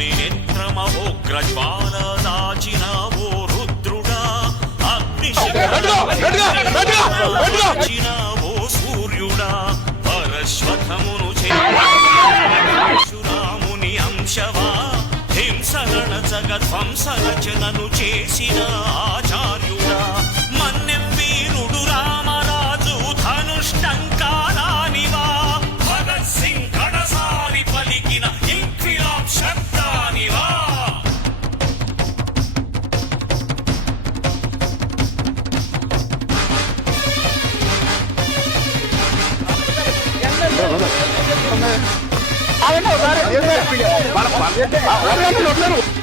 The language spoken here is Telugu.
అగ్ని నేత్రమహోగ్రజ్వాల దాచినావో రుద్రుడా అగ్ని దాచినావో సూర్యుడా పరశ్వతమును చేరాముని అంశవా హింసగణ జగద్వంస రచనను చేసిన ఆచార్యుడా మన్నెం వీరుడు రామరాజు ధనుష్టంకారానివా భగత్ సింగ్ కడసారి పలికిన ఇంక్విలాబ్ శబ్దానివా అవును